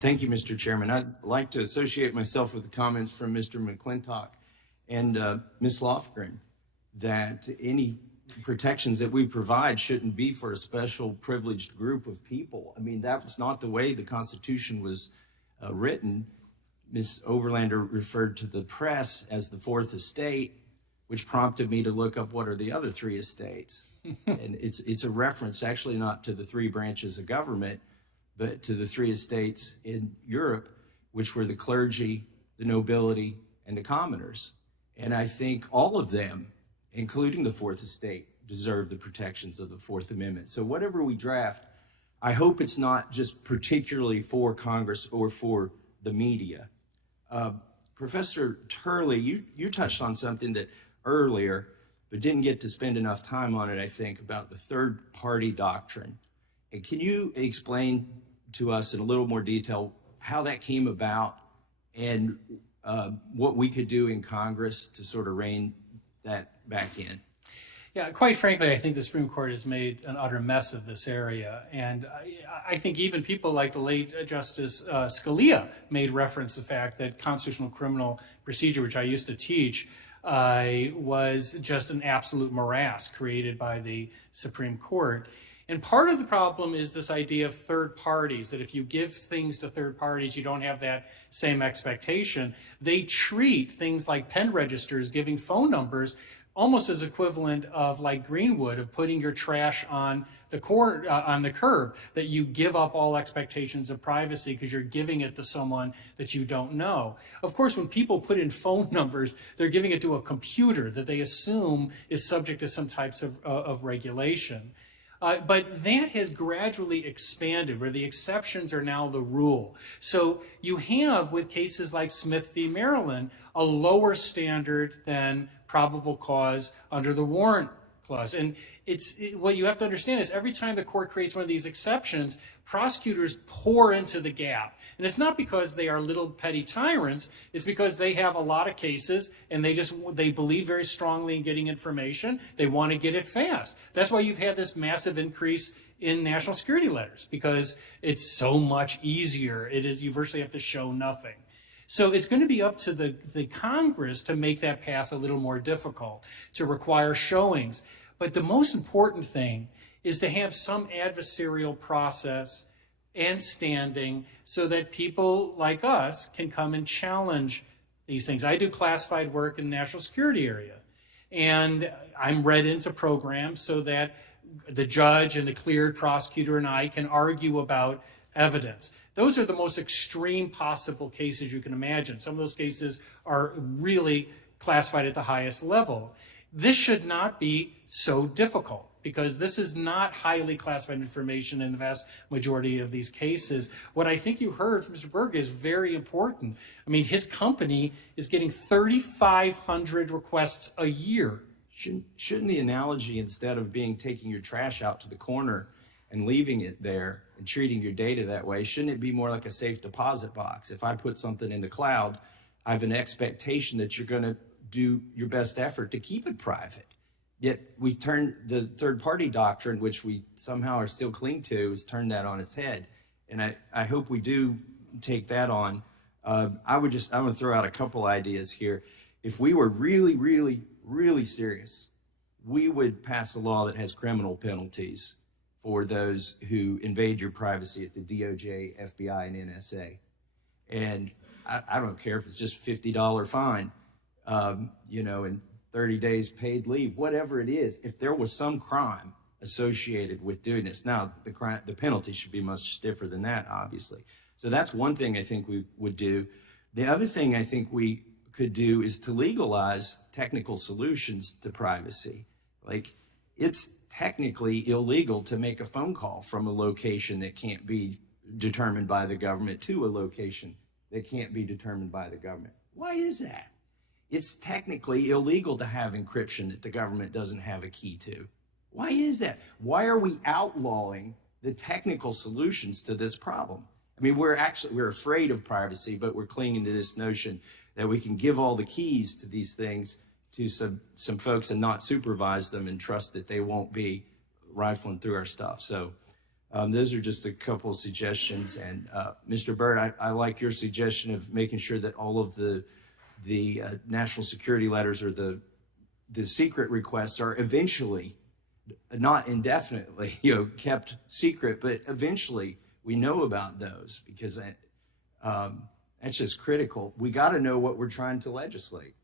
Thank you, Mr. Chairman. I'd like to associate myself with the comments from Mr. McClintock and Ms. Lofgren that any protections that we provide shouldn't be for a special privileged group of people. I mean, that's not the way the Constitution was written. Ms. Oberlander referred to the press as the fourth estate, which prompted me to look up what are the other three estates. And it's a reference actually not to the three branches of government, but to the three estates in Europe, which were the clergy, the nobility, and the commoners. And I think all of them, including the fourth estate, deserve the protections of the Fourth Amendment. So whatever we draft, I hope it's not just particularly for Congress or for the media. Professor Turley, you touched on something that earlier, but didn't get to spend enough time on it, I think, about the third-party doctrine. And can you explain to us in a little more detail how that came about and what we could do in Congress to sort of rein that back in? Yeah, quite frankly, I think the Supreme Court has made an utter mess of this area. And I think even people like the late Justice Scalia made reference to the fact that constitutional criminal procedure, which I used to teach, was just an absolute morass created by the Supreme Court. And part of the problem is this idea of third parties, that if you give things to third parties, you don't have that same expectation. They treat things like pen registers, giving phone numbers, almost as equivalent of like Greenwood, of putting your trash on the curb, that you give up all expectations of privacy because you're giving it to someone that you don't know. Of course, when people put in phone numbers, they're giving it to a computer that they assume is subject to some types of regulation. But that has gradually expanded, where the exceptions are now the rule. So you have, with cases like Smith v. Maryland, a lower standard than probable cause under the warrant clause. And what you have to understand is every time the court creates one of these exceptions, prosecutors pour into the gap. And it's not because they are little petty tyrants, it's because they have a lot of cases and they believe very strongly in getting information. They want to get it fast. That's why you've had this massive increase in national security letters, because it's so much easier. You virtually have to show nothing. So it's going to be up to the Congress to make that path a little more difficult, to require showings. But the most important thing is to have some adversarial process and standing so that people like us can come and challenge these things. I do classified work in the national security area, and I'm read into programs so that the judge and the cleared prosecutor and I can argue about evidence. Those are the most extreme possible cases you can imagine. Some of those cases are really classified at the highest level. This should not be so difficult, because this is not highly classified information in the vast majority of these cases. What I think you heard from Mr. Berg is very important. I mean, his company is getting 3,500 requests a year. Shouldn't the analogy, instead of taking your trash out to the corner and leaving it there and treating your data that way, shouldn't it be more like a safe deposit box? If I put something in the cloud, I have an expectation that you're going to do your best effort to keep it private. Yet we've turned the third-party doctrine, which we somehow are still cling to, has turned that on its head. And I hope we do take that on. I'm going to throw out a couple ideas here. If we were really, really, really serious, we would pass a law that has criminal penalties for those who invade your privacy at the DOJ, FBI, and NSA. And I don't care if it's just $50 fine, and 30 days paid leave, whatever it is. If there was some crime associated with doing this, now the penalty should be much stiffer than that, obviously. So that's one thing I think we would do. The other thing I think we could do is to legalize technical solutions to privacy. Like, it's technically illegal to make a phone call from a location that can't be determined by the government to a location that can't be determined by the government. Why is that? It's technically illegal to have encryption that the government doesn't have a key to. Why is that? Why are we outlawing the technical solutions to this problem? I mean, we're afraid of privacy, but we're clinging to this notion that we can give all the keys to these things to some folks and not supervise them and trust that they won't be rifling through our stuff. So Those are just a couple of suggestions. And Mr. Byrd, I like your suggestion of making sure that all of the national security letters or the secret requests are eventually, not indefinitely, kept secret, but eventually we know about those, because that's just critical. We got to know what we're trying to legislate.